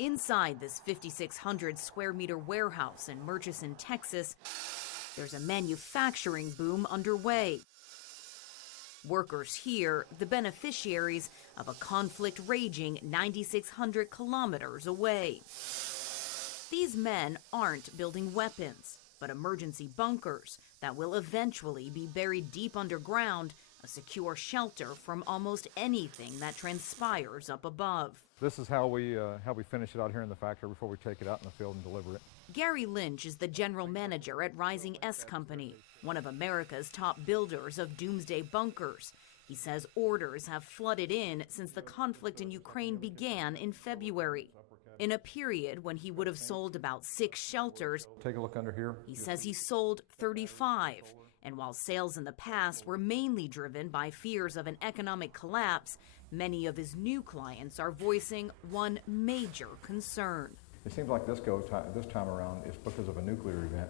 Inside this 5,600 square meter warehouse in Murchison, Texas, there's a manufacturing boom underway. Workers here, the beneficiaries of a conflict raging 9,600 kilometers away. These men aren't building weapons, but emergency bunkers that will eventually be buried deep underground, a secure shelter from almost anything that transpires up above. This is how we finish it out here in the factory before we take it out in the field and deliver it. Gary Lynch is the general manager at Rising S Company, one of America's top builders of doomsday bunkers. He says orders have flooded in since the conflict in Ukraine began in February. In a period when he would have sold about 6 shelters, Take a look under here. he says he sold 35. And while sales in the past were mainly driven by fears of an economic collapse, many of his new clients are voicing one major concern. It seems like this time around is because of a nuclear event.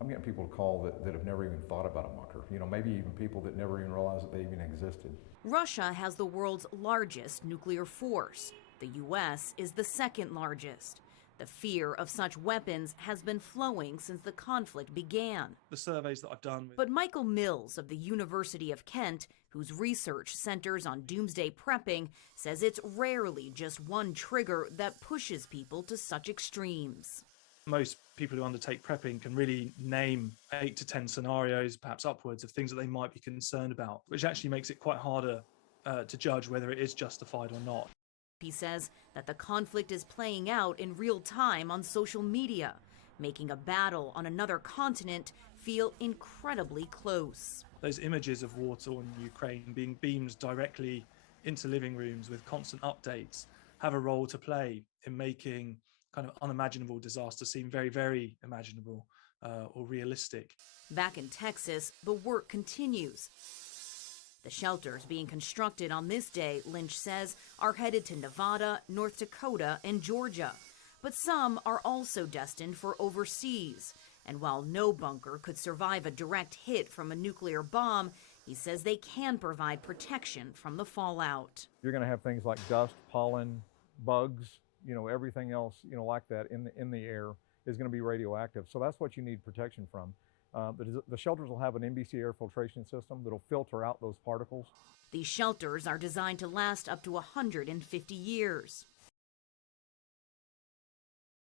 I'm getting people to call that have never even thought about a bunker. You know, maybe even people that never even realized that they even existed. Russia has the world's largest nuclear force. The U.S. is the second largest. The fear of such weapons has been flowing since the conflict began. The surveys that I've done. But Michael Mills of the University of Kent, whose research centers on doomsday prepping, says it's rarely just one trigger that pushes people to such extremes. Most people who undertake prepping can really name 8 to 10 scenarios, perhaps upwards, of things that they might be concerned about, which actually makes it quite harder to judge whether it is justified or not. He says that the conflict is playing out in real time on social media, making a battle on another continent feel incredibly close. Those images of war-torn Ukraine being beamed directly into living rooms with constant updates have a role to play in making kind of unimaginable disaster seem very, very imaginable or realistic. Back in Texas, the work continues. The shelters being constructed on this day, Lynch says, are headed to Nevada, North Dakota, and Georgia. But some are also destined for overseas. And while no bunker could survive a direct hit from a nuclear bomb, he says they can provide protection from the fallout. You're going to have things like dust, pollen, bugs, everything else, like that in the air is going to be radioactive. So that's what you need protection from. The shelters will have an NBC air filtration system that'll filter out those particles. These shelters are designed to last up to 150 years.